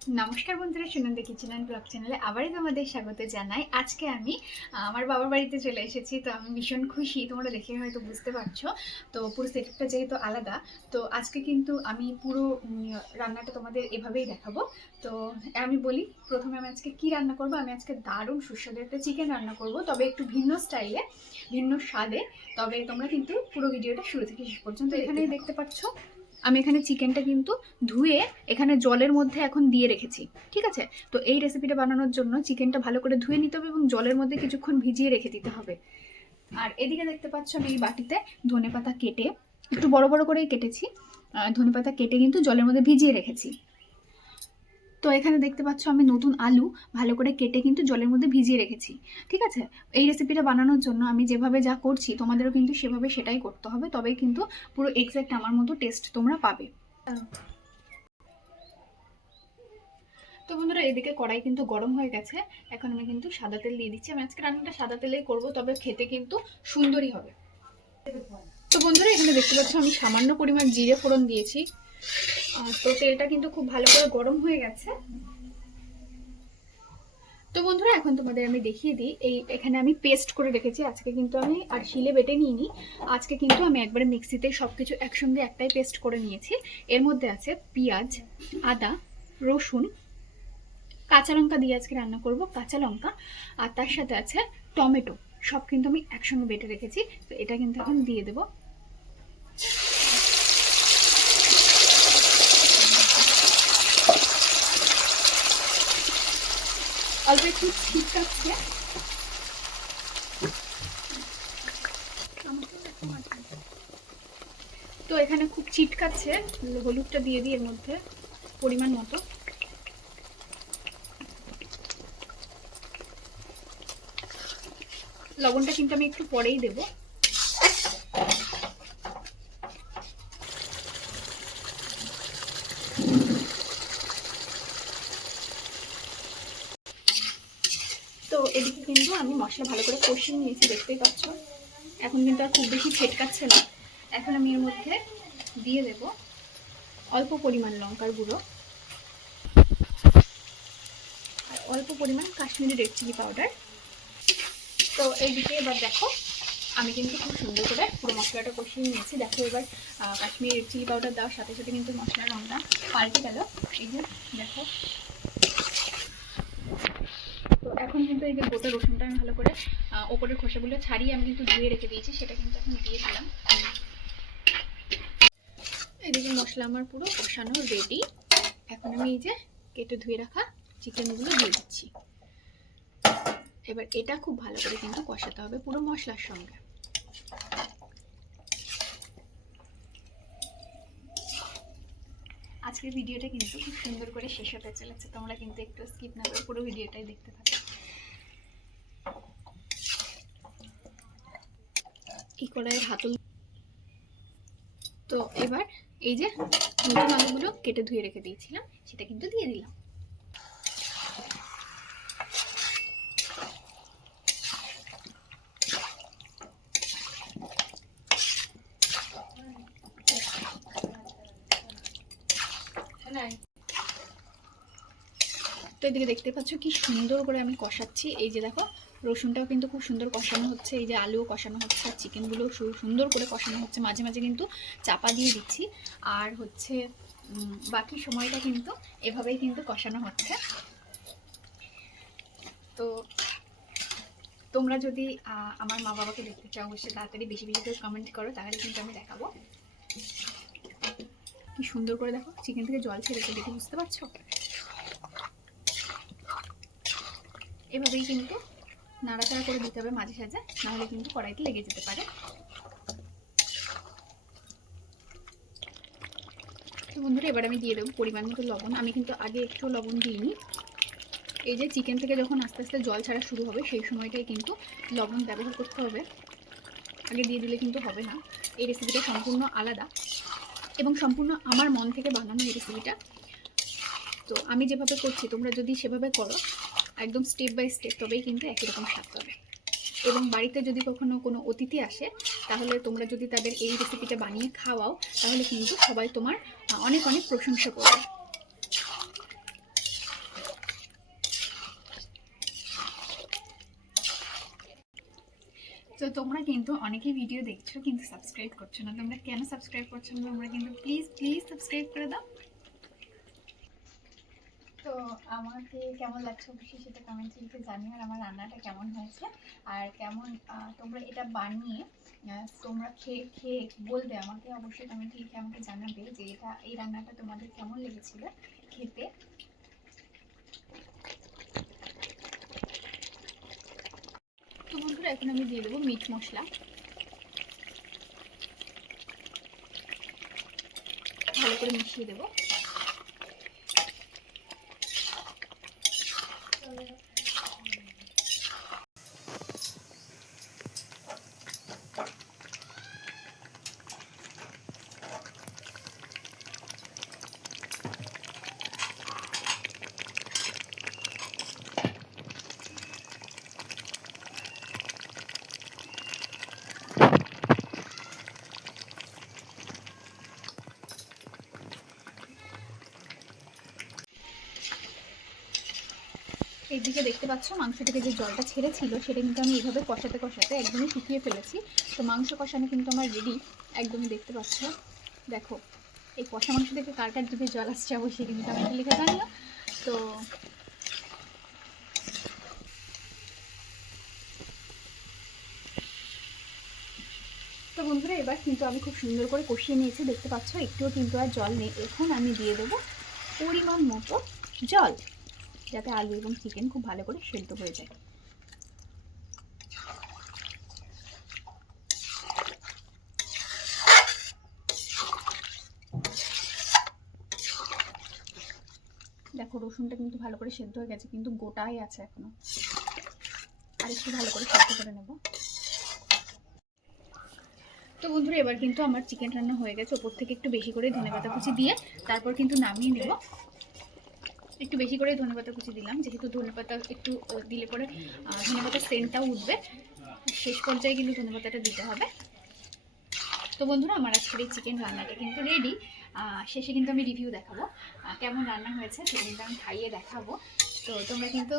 নমস্কার বন্ধুরা, Sunanda kitchen and blog চ্যানেলে আবারই তোমাদের স্বাগত জানাই। আজকে আমি আমার বাবার বাড়িতে চলে এসেছি, তো আমি ভীষণ খুশি। তোমরা দেখে হয়তো বুঝতে পারছো। তো পুরো সেটআপটা যেহেতু আলাদা, তো আজকে কিন্তু আমি পুরো রান্নাটা তোমাদের এভাবেই দেখাবো। তো আমি বলি প্রথমে আমি আজকে কি রান্না করব। আমি আজকে দারুণ সুস্বাদু একটা চিকেন রান্না করব, তবে একটু ভিন্ন স্টাইলে, ভিন্ন স্বাদে। তবে তোমরা কিন্তু পুরো ভিডিওটা শুরু থেকে শেষ পর্যন্ত এখানেই দেখতে পাচ্ছ। আমি এখানে চিকেনটা কিন্তু ধুয়ে এখানে জলের মধ্যে এখন দিয়ে রেখেছি, ঠিক আছে? তো এই রেসিপিটা বানানোর জন্য চিকেনটা ভালো করে ধুয়ে নিতে হবে এবং জলের মধ্যে কিছুক্ষণ ভিজিয়ে রেখে দিতে হবে। আর এদিকে দেখতে পাচ্ছ আমি এই বাটিতে ধনেপাতা কেটে, একটু বড় বড় করেই কেটেছি, ধনেপাতা কেটে কিন্তু জলের মধ্যে ভিজিয়ে রেখেছি। তো এখানে দেখতে পাচ্ছ আমি নতুন আলু ভালো করে কেটে কিন্তু জলের মধ্যে ভিজিয়ে রেখেছি, ঠিক আছে? এই রেসিপিটা বানানোর জন্য আমি যেভাবে যা করছি তোমাদেরও কিন্তু সেভাবে সেটাই করতে হবে, তবেই কিন্তু পুরো এক্স্যাক্ট আমার মতো টেস্ট তোমরা পাবে। তো বন্ধুরা, এদিকে কড়াই কিন্তু গরম হয়ে গেছে। এখন আমি কিন্তু সাদা তেল দিয়ে দিচ্ছি। আমি আজকে রান্নাটা সাদা তেলেই করব, তবে খেতে কিন্তু সুন্দরই হবে। তো বন্ধুরা, এখানে দেখতে পাচ্ছ আমি সামান্য পরিমাণ জিরে ফোড়ন দিয়েছি। তো তেলটা কিন্তু খুব ভালো করে গরম হয়ে গেছে। তো বন্ধুরা, এখন তোমাদের আমি দেখিয়ে দিই, এখানে আমি পেস্ট করে রেখেছি। আজকে কিন্তু আমি আর শিলে বেটে নিইনি, আজকে কিন্তু আমি একবারে মিক্সিতে সবকিছু একসঙ্গে একটাই পেস্ট করে নিয়েছি। এর মধ্যে আছে পেঁয়াজ, আদা, রসুন, কাঁচা লঙ্কা দিয়ে আজকে রান্না করব, কাঁচা লঙ্কা, আর তার সাথে আছে টমেটো। সব কিন্তু আমি একসঙ্গে বেটে রেখেছি। তো এটা কিন্তু এখন দিয়ে দেব। অল্প একটু ছিটকাচ্ছে, তো এখানে খুব ছিটকাচ্ছে। হলুদটা দিয়ে দিই এর মধ্যে পরিমাণ মতো। লবণটা কিন্তু আমি একটু পরেই দেব। তো এদিকে কিন্তু আমি মশলা ভালো করে কষিয়ে নিয়েছি, দেখতেই পাচ্ছ। এখন কিন্তু আর খুব বেশি ছেটকাচ্ছে না। এখন আমি এর মধ্যে দিয়ে দেব অল্প পরিমাণ লঙ্কার গুঁড়ো আর অল্প পরিমাণ কাশ্মীরি রেড চিলি পাউডার। তো এইদিকে এবার দেখো, আমি কিন্তু খুব সুন্দর করে পুরো মশলাটা কষিয়ে নিয়েছি। দেখো এবার কাশ্মীরি রেড চিলি পাউডার দেওয়ার সাথে সাথে কিন্তু মশলার রঙটা পাল্টে গেল। এই যে দেখো, তো এখন কিন্তু এই যে গোটা রসুনটা আমি ভালো করে ওপরের খোসাগুলো ছাড়িয়ে আমি কিন্তু ধুয়ে রেখে দিয়েছি, সেটা কিন্তু এখন দিয়ে দিলাম। এদিকে মশলা আমার পুরো কষানো রেডি। এখন আমি এই যে কেটে ধুয়ে রাখা চিকেনগুলো দিয়ে দিচ্ছি। এবার এটা খুব ভালো করে কিন্তু কষাতে হবে পুরো মশলার সঙ্গে। আজকের ভিডিওটা কিন্তু খুব সুন্দর করে শেষ হতে চলেছে, তোমরা কিন্তু একটু স্কিপ না করে পুরো ভিডিওটাই দেখতে থাকো। এই কড়াইয়ের হাতল। তো এবার এই যে নতুন আলুগুলো কেটে ধুয়ে রেখে দিয়েছিলাম, সেটা কিন্তু দিয়ে দিলাম। তো এদিকে দেখতে পাচ্ছ কি সুন্দর করে আমি কষাচ্ছি। এই যে দেখো, রসুনটাও কিন্তু খুব সুন্দর কষানো হচ্ছে, এই যে আলুও কষানো হচ্ছে, আর চিকেনগুলো সুন্দর করে কষানো হচ্ছে। মাঝে মাঝে কিন্তু চাপা দিয়ে দিচ্ছি, আর হচ্ছে বাকি সময়টা কিন্তু এভাবেই কিন্তু কষানো হচ্ছে। তো তোমরা যদি আমার মা বাবাকে দেখতে চাও, অবশ্যই তাড়াতাড়ি বেশি বেশি করে কমেন্ট করো, তাহলে কিন্তু আমি দেখাবো। কি সুন্দর করে দেখো, চিকেন থেকে জল ছেড়েছে, দেখে বুঝতে পারছো? এভাবেই কিন্তু নাড়াচাড়া করে দিতে হবে মাঝে সাঝে, নাহলে কিন্তু কড়াইতে লেগে যেতে পারে। তো বন্ধুরা, এবার আমি দিয়ে দেবো পরিমাণ মতো লবণ। আমি কিন্তু আগে একটু লবণ দিইনি। এই যে চিকেন থেকে যখন আস্তে আস্তে জল ছাড়া শুরু হবে, সেই সময়টাই কিন্তু লবণ ব্যবহার করতে হবে। আগে দিয়ে দিলে কিন্তু হবে না। এই রেসিপিটা সম্পূর্ণ আলাদা এবং সম্পূর্ণ আমার মন থেকে বানানো এই রেসিপিটা। তো আমি যেভাবে করছি, তোমরা যদি সেভাবে করো একদম স্টেপ বাই স্টেপ, তবেই কিন্তু একই রকম স্বাদ পাবে। এবং বাড়িতে যদি কখনো কোনো অতিথি আসে, তাহলে তোমরা যদি তাদের এই রেসিপিটা বানিয়ে খাওয়াও, তাহলে কিন্তু সবাই তোমার অনেক অনেক প্রশংসা করবে। তো তোমরা কিন্তু অনেকেই ভিডিও দেখছো কিন্তু সাবস্ক্রাইব করছো না, তোমরা কেন সাবস্ক্রাইব করছো না? তোমরা কিন্তু প্লিজ প্লিজ সাবস্ক্রাইব করে দাও। তো আমাকে কেমন লাগছে অবশ্যই সেটা কমেন্টে লিখে জানিও, আর আমার রান্নাটা কেমন হয়েছে আর কেমন তোমরা এটা বানিয়ে তোমরা খেয়ে খেয়ে বলবে আমাকে, অবশ্যই কমেন্টে লিখে আমাকে জানাবে যে এই রান্নাটা তোমাদের কেমন লেগেছিল খেতে। তো বন্ধুরা এখন আমি দিয়ে দেবো মিট মশলা, ভালো করে মিশিয়ে দেবো। এইদিকে দেখতে পাচ্ছ মাংস থেকে যে জলটা ছেড়েছিল সেটা কিন্তু আমি এইভাবে কষাতে কষাতে একদমই শুকিয়ে ফেলেছি। তো মাংস কষানো কিন্তু আমার রেডি, একদমই দেখতে পাচ্ছ। দেখো এই কষা মাংস থেকে কার কার জিভে জল আসছে অবশ্যই কিন্তু কমেন্টে লিখে জানিও। তো বন্ধুরা এবার কিন্তু আমি খুব সুন্দর করে কষিয়ে নিয়েছি, দেখতে পাচ্ছ একটুও কিন্তু আর জল নেই। এখন আমি দিয়ে দেবো পরিমাণ মতো জল, যাতে আলু এবং চিকেন খুব ভালো করে সেদ্ধ হয়ে যায়। দেখো রসুনটা কিন্তু ভালো করে সেদ্ধ হয়ে গেছে, কিন্তু গোটাই আছে এখনো, আর একটু ভালো করে সেদ্ধ করে নেব। তো বন্ধুরা এবার কিন্তু আমার চিকেন রান্না হয়ে গেছে। ওপর থেকে একটু বেশি করে ধনেপাতা কুচি দিয়ে তারপর কিন্তু নামিয়ে নেব। একটু বেশি করে ধনেপাতা কুচি দিলাম, যেহেতু ধনেপাতা একটু দিলে পরে ধনেপাতার সেন্টটাও উঠবে। শেষ পর্যায়ে কিন্তু ধনেপাতাটা দিতে হবে। তো বন্ধুরা আমার আজকের এই চিকেন রান্নাটা কিন্তু রেডি। শেষে কিন্তু আমি রিভিউ দেখাবো কেমন রান্না হয়েছে, সেটা কিন্তু আমি খাইয়ে দেখাবো। তো তোমরা কিন্তু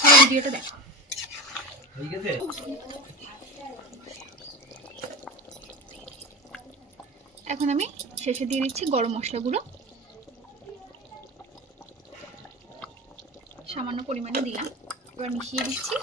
পুরো ভিডিওটা দেখো। এখন আমি শেষে দিয়ে দিচ্ছি গরম মশলা গুঁড়ো, সামান্য পরিমাণে দিলাম। এবার মিশিয়ে দিচ্ছি।